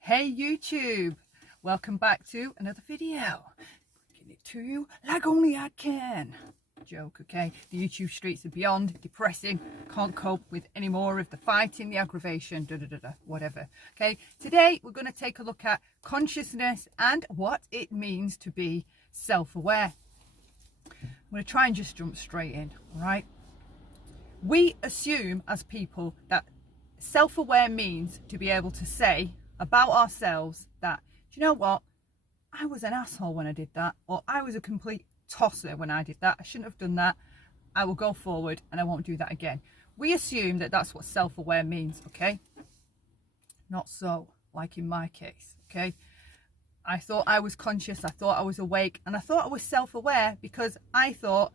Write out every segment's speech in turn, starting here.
Hey YouTube, welcome back to another video. Getting it to you like only I can. Joke, okay? The YouTube streets are beyond depressing. Can't cope with any more of the fighting, the aggravation, whatever. Okay, today we're going to take a look at consciousness and what it means to be self-aware. I'm going to try and just jump straight in, all right? We assume as people that self-aware means to be able to say about ourselves that, do you know what, I was an asshole when I did that, or I was a complete tosser when I did that, I shouldn't have done that, I will go forward and I won't do that again. We assume that that's what self-aware means, okay? Not so, like in my case, okay? I thought I was conscious, I thought I was awake, and I thought I was self-aware because I thought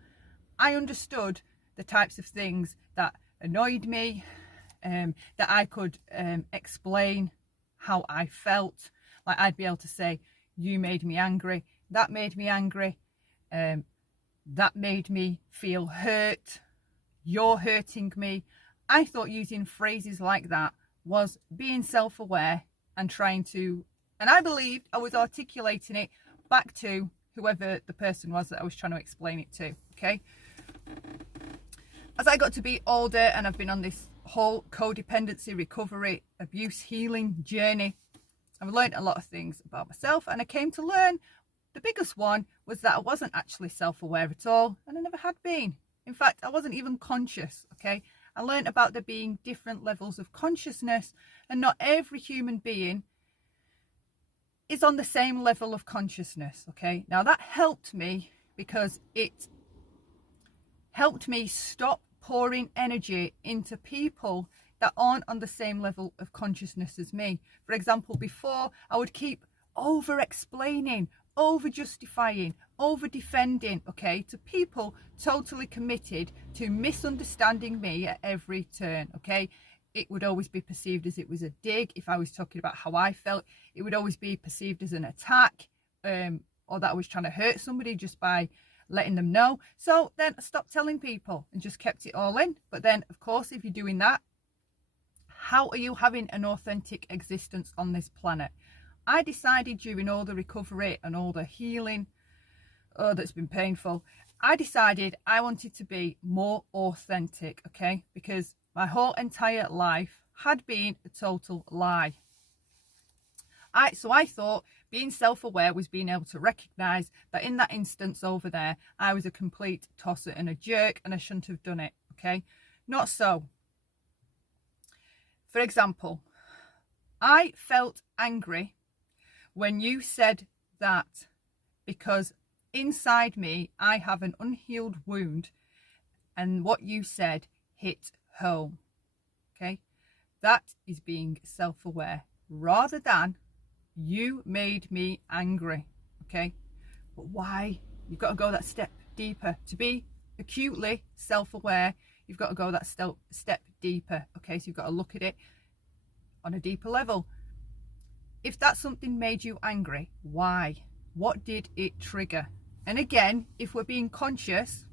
I understood the types of things that annoyed me, that I could explain how I felt. Like I'd be able to say, you made me angry, that made me angry, that made me feel hurt, you're hurting me. I thought using phrases like that was being self-aware and trying to, and I believed I was articulating it back to whoever the person was that I was trying to explain it to, okay? As I got to be older and I've been on this whole codependency recovery abuse healing journey, I've learned a lot of things about myself, and I came to learn the biggest one was that I wasn't actually self-aware at all, and I never had been. In fact, I wasn't even conscious, okay? I learned about there being different levels of consciousness, and not every human being is on the same level of consciousness, okay? Now that helped me because it helped me stop pouring energy into people that aren't on the same level of consciousness as me. For example, before I would keep over explaining, over justifying, over defending, okay, to people totally committed to misunderstanding me at every turn, okay? It would always be perceived as it was a dig. If I was talking about how I felt, it would always be perceived as an attack, or that I was trying to hurt somebody just by letting them know. So then I stopped telling people and just kept it all in. But then, of course, if you're doing that, how are you having an authentic existence on this planet? I decided during all the recovery and all the healing, that's been painful, I decided I wanted to be more authentic, okay? Because my whole entire life had been a total lie. So I thought being self-aware was being able to recognise that in that instance over there, I was a complete tosser and a jerk and I shouldn't have done it, okay? Not so. For example, I felt angry when you said that because inside me, I have an unhealed wound and what you said hit home, okay? That is being self-aware rather than you made me angry, okay? But why? You've got to go that step deeper. To be acutely self-aware, you've got to go that step deeper, okay? So you've got to look at it on a deeper level. If that something made you angry, why? What did it trigger? And again, if we're being conscious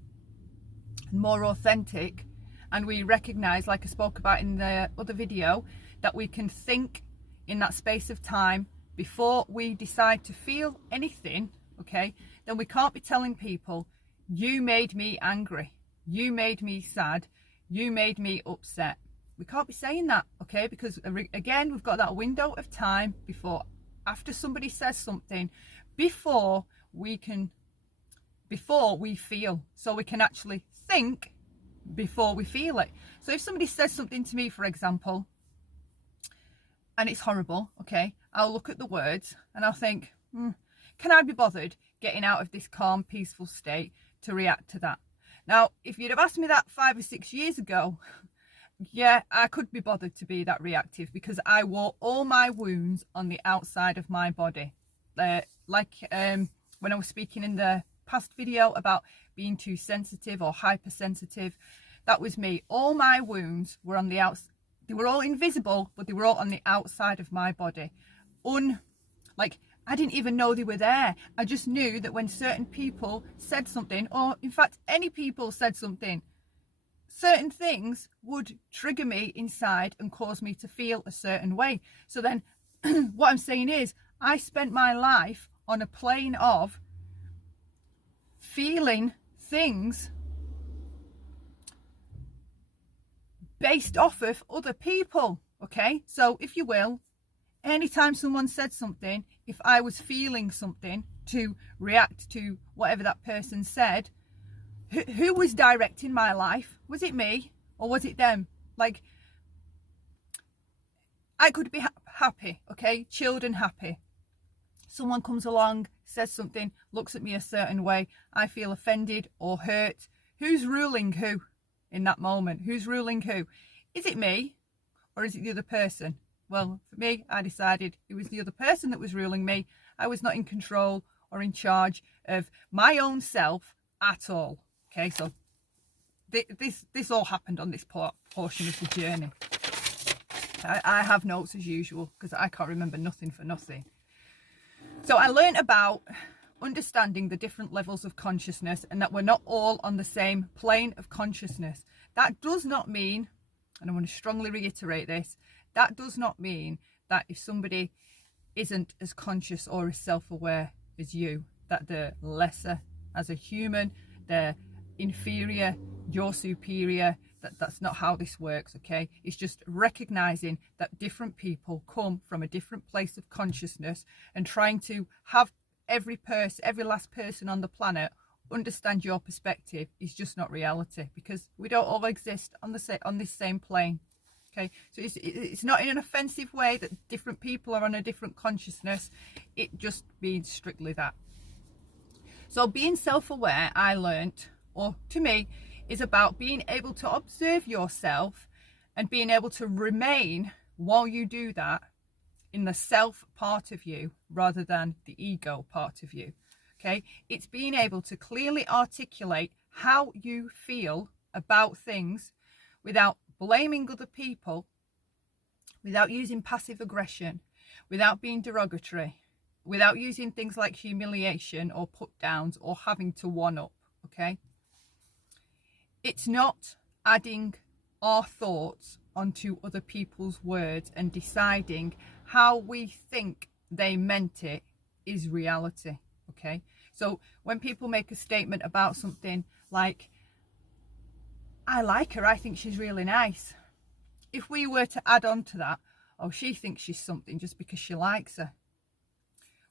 and more authentic, and we recognize, like I spoke about in the other video, that we can think in that space of time before we decide to feel anything, okay, then we can't be telling people, you made me angry, you made me sad, you made me upset. We can't be saying that, okay, because again, we've got that window of time before, after somebody says something, before we feel, so we can actually think before we feel it. So if somebody says something to me, for example, and it's horrible, okay, I'll look at the words and I'll think, can I be bothered getting out of this calm, peaceful state to react to that? Now, if you'd have asked me that 5 or 6 years ago, yeah, I could be bothered to be that reactive because I wore all my wounds on the outside of my body. Like when I was speaking in the past video about being too sensitive or hypersensitive, that was me. All my wounds were on the outside. They were all invisible, but they were all on the outside of my body. Like, I didn't even know they were there. I just knew that when certain people said something, or in fact, any people said something, certain things would trigger me inside and cause me to feel a certain way. So then what I'm saying is, I spent my life on a plane of feeling things based off of other people. Okay, so if you will, anytime someone said something, if I was feeling something to react to whatever that person said, who was directing my life? Was it me or was it them? Like, I could be happy, okay, chilled and happy. Someone comes along, says something, looks at me a certain way, I feel offended or hurt. Who's ruling who in that moment? Who's ruling who? Is it me or is it the other person? Well, for me, I decided it was the other person that was ruling me. I was not in control or in charge of my own self at all. Okay, so this all happened on this portion of the journey. I have notes as usual because I can't remember nothing for nothing. So I learned about understanding the different levels of consciousness and that we're not all on the same plane of consciousness. That does not mean, and I want to strongly reiterate this, that does not mean that if somebody isn't as conscious or as self-aware as you, that they're lesser as a human, they're inferior, you're superior. That's not how this works, okay? It's just recognizing that different people come from a different place of consciousness, and trying to have every last person on the planet understand your perspective is just not reality, because we don't all exist on this same plane. Okay, so it's not in an offensive way that different people are on a different consciousness. It just means strictly that. So being self-aware, I learnt, or to me, is about being able to observe yourself and being able to remain while you do that in the self part of you rather than the ego part of you. Okay, it's being able to clearly articulate how you feel about things without blaming other people, without using passive aggression, without being derogatory, without using things like humiliation or put downs or having to one up. Okay, it's not adding our thoughts onto other people's words and deciding how we think they meant it is reality. Okay, so when people make a statement about something like, I like her, I think she's really nice, if we were to add on to that, oh, she thinks she's something just because she likes her,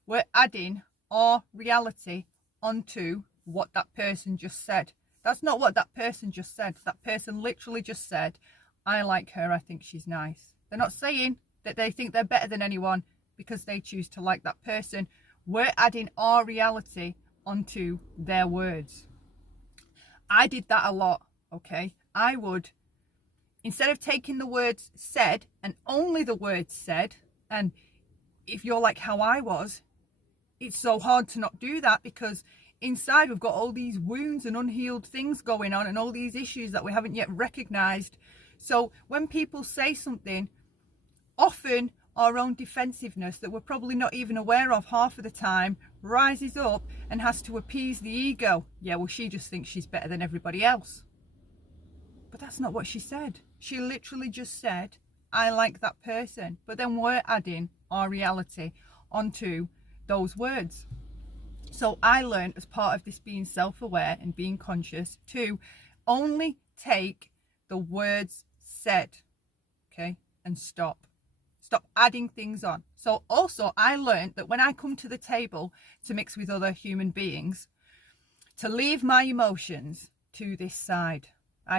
we're adding our reality onto what that person just said. That's not what that person just said. That person literally just said, I like her, I think she's nice. They're not saying that they think they're better than anyone because they choose to like that person. We're adding our reality onto their words. I did that a lot, okay? I would, instead of taking the words said and only the words said, and if you're like how I was, it's so hard to not do that because inside we've got all these wounds and unhealed things going on and all these issues that we haven't yet recognized. So when people say something, often our own defensiveness that we're probably not even aware of half of the time rises up and has to appease the ego. Yeah, well, she just thinks she's better than everybody else. But that's not what she said. She literally just said, I like that person. But then we're adding our reality onto those words. So I learned as part of this being self-aware and being conscious to only take the words said, okay, and stop adding things on. So also I learned that when I come to the table to mix with other human beings, to leave my emotions to this side.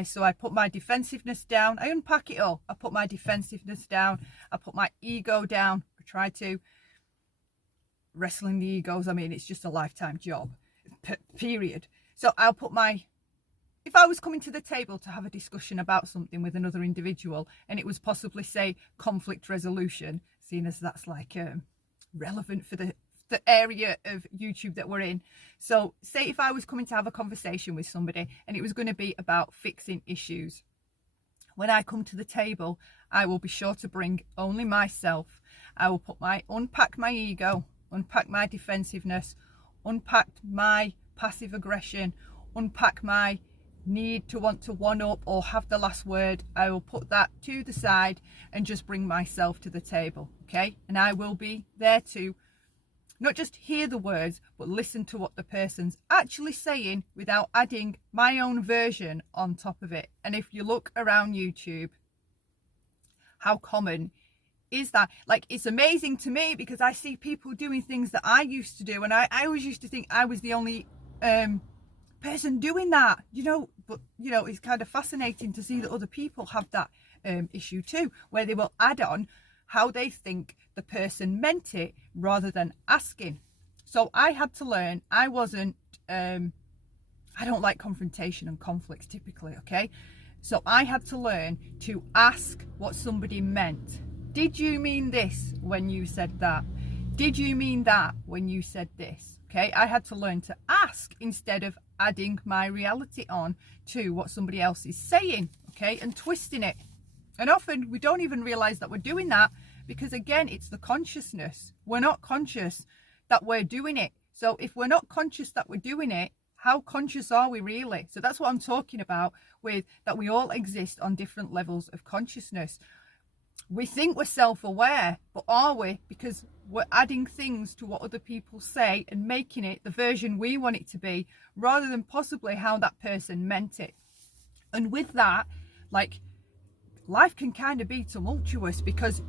So I put my defensiveness down. I unpack it all. I put my defensiveness down. I put my ego down. I try to. Wrestling the egos, I mean, it's just a lifetime job, period. So I'll put if I was coming to the table to have a discussion about something with another individual and it was possibly, say, conflict resolution, seeing as that's like relevant for the area of YouTube that we're in. So say if I was coming to have a conversation with somebody and it was going to be about fixing issues, when I come to the table, I will be sure to bring only myself. I will unpack my ego, unpack my defensiveness, unpack my passive aggression, unpack my need to want to one up or have the last word. I will put that to the side and just bring myself to the table, okay? And I will be there to not just hear the words, but listen to what the person's actually saying without adding my own version on top of it. And if you look around YouTube, how common is that? Like, it's amazing to me because I see people doing things that I used to do, and I always used to think I was the only person doing that, you know. But you know, it's kind of fascinating to see that other people have that issue too, where they will add on how they think the person meant it rather than asking. So I had to learn. I wasn't I don't like confrontation and conflicts typically, okay? So I had to learn to ask what somebody meant. Did you mean this when you said that? Did you mean that when you said this? Okay, I had to learn to ask instead of adding my reality on to what somebody else is saying, okay, and twisting it. And often we don't even realize that we're doing that because, again, it's the consciousness. We're not conscious that we're doing it. So if we're not conscious that we're doing it, how conscious are we really? So that's what I'm talking about with that we all exist on different levels of consciousness. We think we're self-aware, but are we? Because we're adding things to what other people say and making it the version we want it to be, rather than possibly how that person meant it. And with that, like, life can kind of be tumultuous because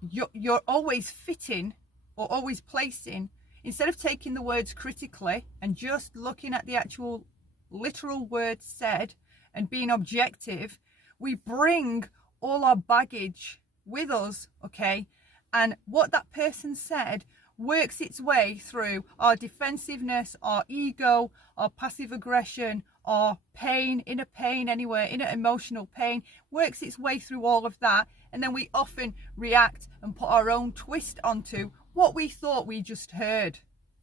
you're always fitting or always placing, instead of taking the words critically and just looking at the actual literal words said and being objective, we bring all our baggage with us, okay? And what that person said works its way through our defensiveness, our ego, our passive aggression, our pain, inner pain anywhere, inner emotional pain, works its way through all of that. And then we often react and put our own twist onto what we thought we just heard.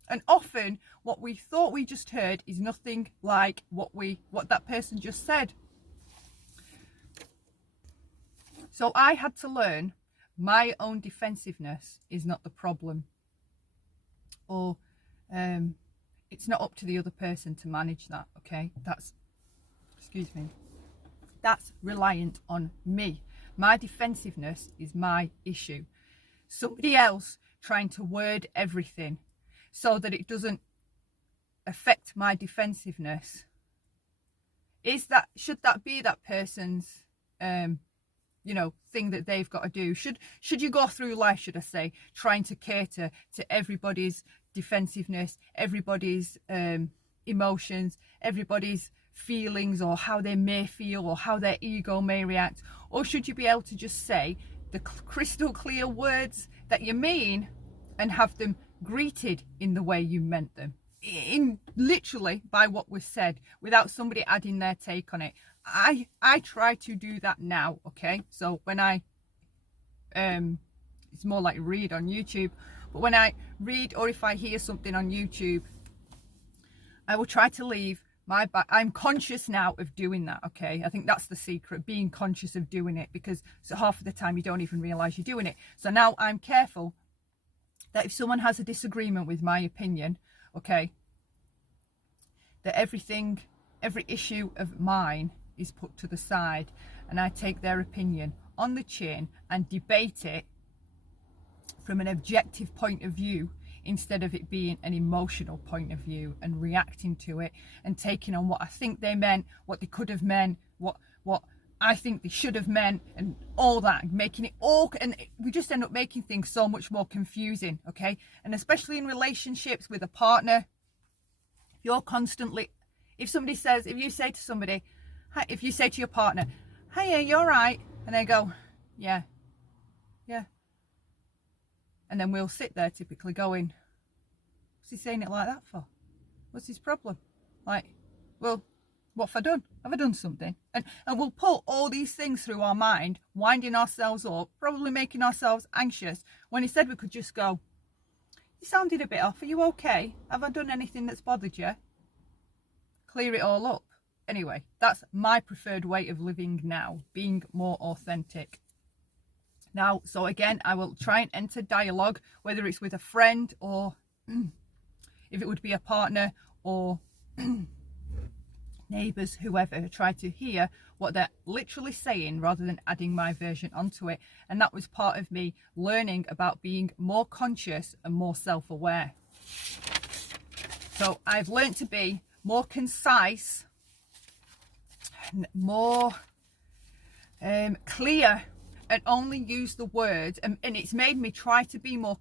And often what we thought we just heard is nothing like what that person just said. So I had to learn my own defensiveness is not the problem, or it's not up to the other person to manage that, okay? That's reliant on me. My defensiveness is my issue. Somebody else trying to word everything so that it doesn't affect my defensiveness, should that be that person's thing that they've got to do? Should you go through life, should I say, trying to cater to everybody's defensiveness, everybody's emotions, everybody's feelings, or how they may feel, or how their ego may react? Or should you be able to just say the crystal clear words that you mean and have them greeted in the way you meant them, in literally by what was said, without somebody adding their take on it? I try to do that now, okay? So when I it's more like read on YouTube, but when I read or if I hear something on YouTube, I will try to leave my back. I'm conscious now of doing that, okay? I think that's the secret, being conscious of doing it, because so half of the time you don't even realize you're doing it. So now I'm careful that if someone has a disagreement with my opinion, okay, that every issue of mine is put to the side, and I take their opinion on the chin and debate it from an objective point of view, instead of it being an emotional point of view and reacting to it and taking on what I think they meant, what they could have meant, what I think they should have meant, and all that, making it all, and we just end up making things so much more confusing, okay? And especially in relationships with a partner, you're constantly, if you say to somebody, if you say to your partner, "Hey, you all right?" and they go, yeah, and then we'll sit there typically going, what's he saying it like that for? What's his problem? Like, well, what have I done? Have I done something? And we'll pull all these things through our mind, winding ourselves up, probably making ourselves anxious, when instead we could just go, you sounded a bit off, are you okay? Have I done anything that's bothered you? Clear it all up. Anyway, that's my preferred way of living now, being more authentic. Now, so again, I will try and enter dialogue, whether it's with a friend or if it would be a partner, or neighbours, whoever, try to hear what they're literally saying rather than adding my version onto it. And that was part of me learning about being more conscious and more self-aware. So I've learned to be more concise, more clear, and only use the words, and it's made me try to be more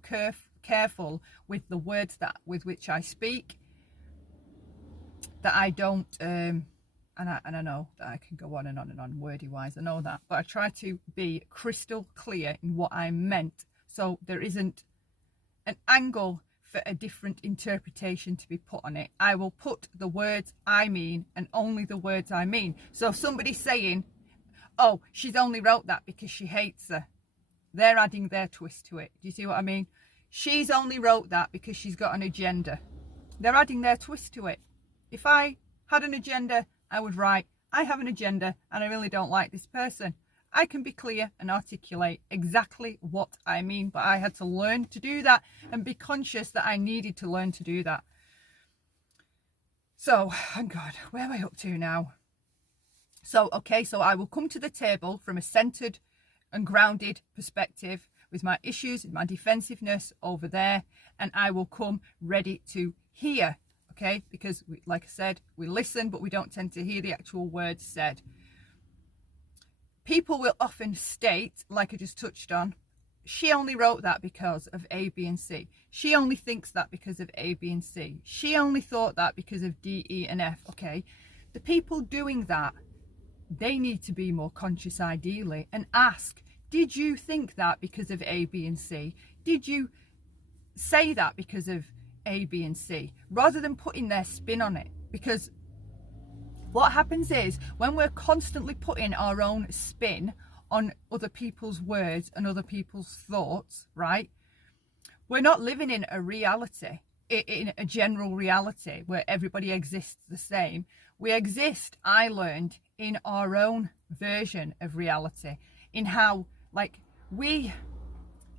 careful with the words with which I speak, that I don't and I know that I can go on and on wordy wise, I know that, but I try to be crystal clear in what I meant, so there isn't an angle for a different interpretation to be put on it. I will put the words I mean, and only the words I mean. So if somebody's saying, oh, she's only wrote that because she hates her, they're adding their twist to it. Do you see what I mean? She's only wrote that because she's got an agenda. They're adding their twist to it. If I had an agenda, I would write, I have an agenda and I really don't like this person. I can be clear and articulate exactly what I mean, but I had to learn to do that and be conscious that I needed to learn to do that. So, oh God, where am I up to now? So, okay, so I will come to the table from a centered and grounded perspective with my issues, my defensiveness over there, and I will come ready to hear, okay? Because, like I said, we listen, but we don't tend to hear the actual words said. People will often state, like I just touched on, she only wrote that because of A, B, and C. She only thinks that because of A, B, and C. She only thought that because of D, E, and F, okay? The people doing that, they need to be more conscious ideally and ask, did you think that because of A, B, and C? Did you say that because of A, B, and C? Rather than putting their spin on it. Because what happens is, when we're constantly putting our own spin on other people's words and other people's thoughts, right? We're not living in a reality, in a general reality where everybody exists the same. We exist, I learned, in our own version of reality, in how, like, we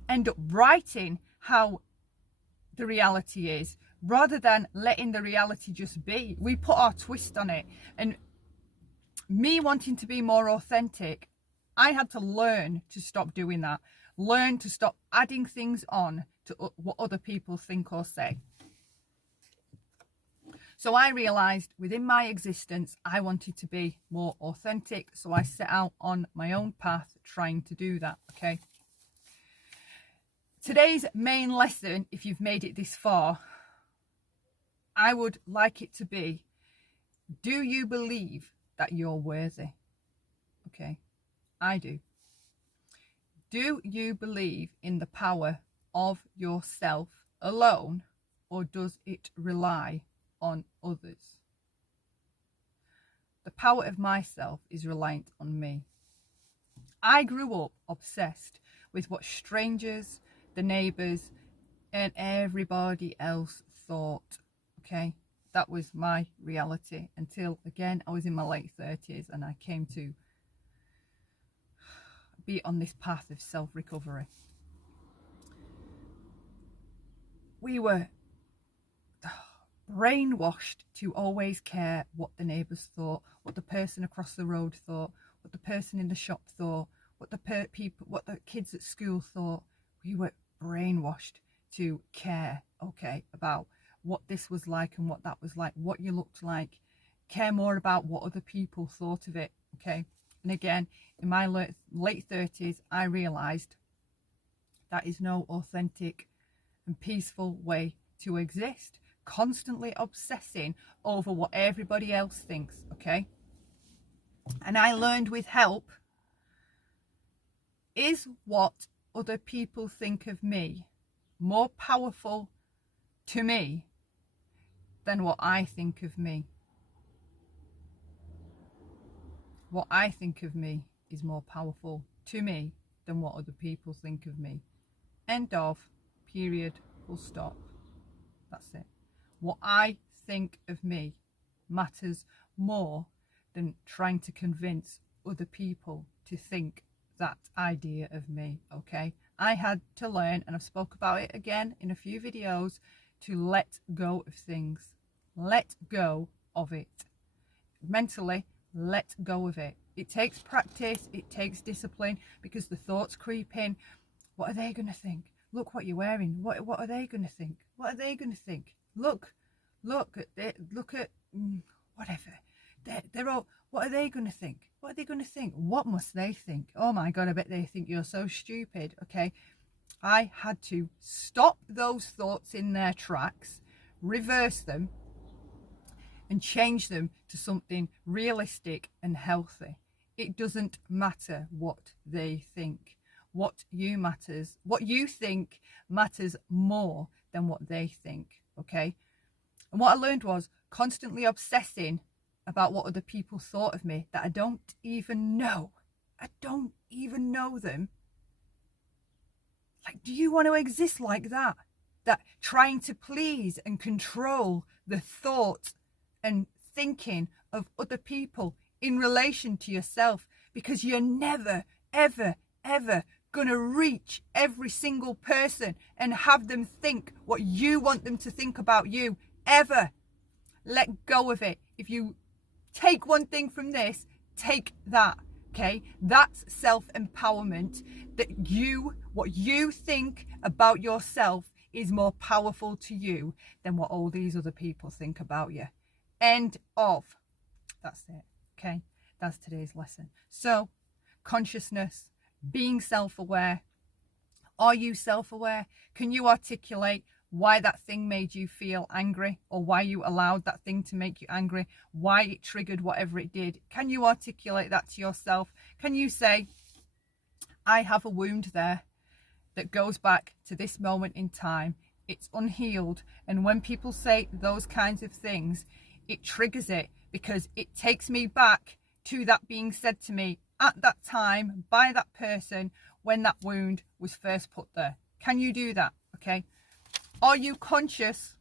end up writing how the reality is rather than letting the reality just be. We put our twist on it. And me wanting to be more authentic, I had to learn to stop doing that. Learn to stop adding things on to what other people think or say. So I realised within my existence, I wanted to be more authentic. So I set out on my own path trying to do that, okay? Today's main lesson, if you've made it this far, I would like it to be, do you believe that you're worthy? Okay, I do. Do you believe in the power of yourself alone, or does it rely on others? The power of myself is reliant on me. I grew up obsessed with what strangers, the neighbours, and everybody else thought, okay? That was my reality until, again, I was in my late 30s and I came to be on this path of self-recovery. We were brainwashed to always care what the neighbours thought, what the person across the road thought, what the person in the shop thought, what the kids at school thought. We were brainwashed to care, okay, about what this was like and what that was like, what you looked like, care more about what other people thought of it, okay? And again, in my late 30s, I realised that is no authentic and peaceful way to exist. Constantly obsessing over what everybody else thinks, okay? And I learned with help, is what other people think of me more powerful to me than what I think of me? What I think of me is more powerful to me than what other people think of me. End of, period, full stop. That's it. What I think of me matters more than trying to convince other people to think that idea of me, okay? I had to learn, and I've spoke about it again in a few videos, to let go of things. Let go of it. mentally let go of it. It takes practice, it takes discipline, because the thoughts creep in. What are they going to think? Look what you're wearing. What are they going to think? What are they going to think? Look at whatever. They're all, what are they going to think? What are they going to think? What must they think? Oh my God, I bet they think you're so stupid. Okay. I had to stop those thoughts in their tracks, reverse them, and change them to something realistic and healthy. It doesn't matter what they think. What you think matters more than what they think. Okay. And what I learned was constantly obsessing about what other people thought of me that I don't even know. I don't even know them. Like, do you want to exist like that? That trying to please and control the thought and thinking of other people in relation to yourself, because you're never, ever, ever going to reach every single person and have them think what you want them to think about you, ever. Let go of it. If you take one thing from this, take that. Okay, that's self-empowerment. That what you think about yourself is more powerful to you than what all these other people think about you. End of. That's it. Okay, that's today's lesson. So, consciousness, being self-aware. Are you self-aware? Can you articulate why that thing made you feel angry, or why you allowed that thing to make you angry, why it triggered whatever it did? Can you articulate that to yourself? Can you say, I have a wound there that goes back to this moment in time. It's unhealed. And when people say those kinds of things, it triggers it, because it takes me back to that being said to me at that time by that person when that wound was first put there. Can you do that? Okay. Are you conscious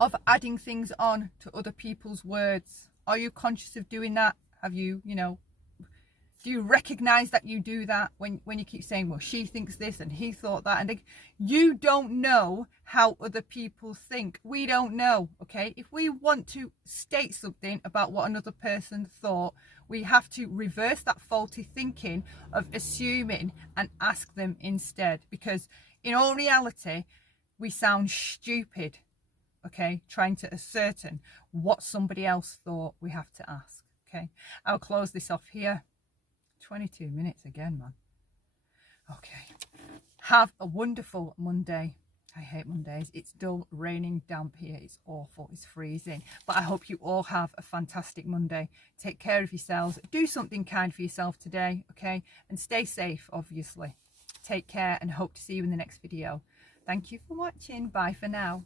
of adding things on to other people's words? Are you conscious of doing that? Have you, do you recognize that you do that when you keep saying, well, she thinks this and he thought that? And you don't know how other people think. We don't know. Okay. If we want to state something about what another person thought, we have to reverse that faulty thinking of assuming and ask them instead, because in all reality, we sound stupid, okay, trying to ascertain what somebody else thought. We have to ask, okay. I'll close this off here. 22 minutes again, man. Okay. Have a wonderful Monday. I hate Mondays. It's dull, raining, damp here. It's awful. It's freezing. But I hope you all have a fantastic Monday. Take care of yourselves. Do something kind for yourself today, okay? And stay safe, obviously. Take care, and hope to see you in the next video. Thank you for watching. Bye for now.